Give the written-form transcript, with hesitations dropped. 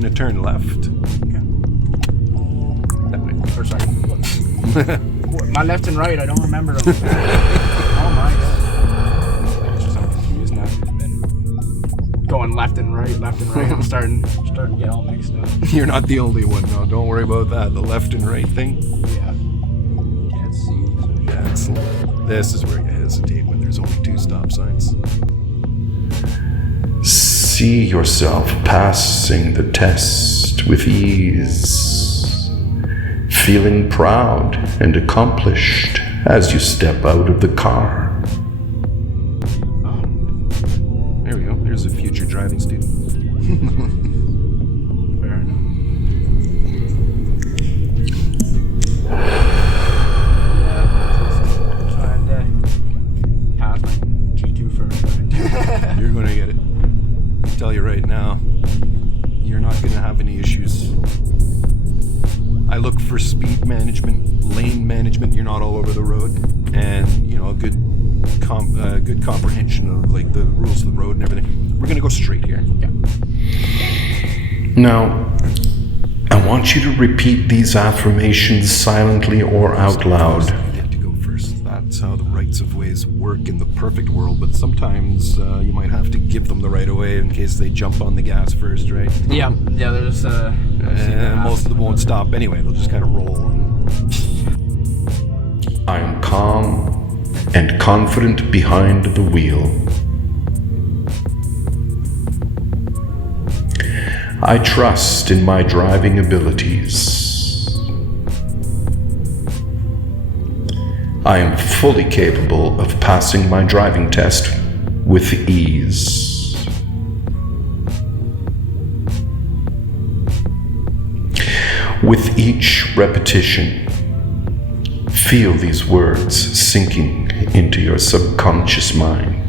gonna turn left. Okay. That way. Or sorry. My left and right, I don't remember them. Oh my god. I guess I'm confused now. I've been going left and right. I'm starting to get all mixed up. You're not the only one, no. Don't worry about that. The left and right thing. Yeah. Can't see. Yeah, this is where you hesitate when there's only 2 stop signs. See yourself passing the test with ease, feeling proud and accomplished as you step out of the car. There we go. There's a future driving student. Fair enough. Trying to pass my G2 first. You're gonna get it. I'll tell you right now, you're not gonna have any issues. I look for speed management, lane management. You're not all over the road, and a good comprehension of like the rules of the road and everything. We're gonna go straight here. Yeah. Now, I want you to repeat these affirmations silently or out loud. You get to go first. That's how the rights of ways work in the perfect world. But sometimes you might have to give them the right of way in case they jump on the gas first, right? Yeah. There's Most of them won't stop anyway. They'll just kind of roll. I am calm and confident behind the wheel. I trust in my driving abilities. I am fully capable of passing my driving test with ease. With each repetition, feel these words sinking into your subconscious mind.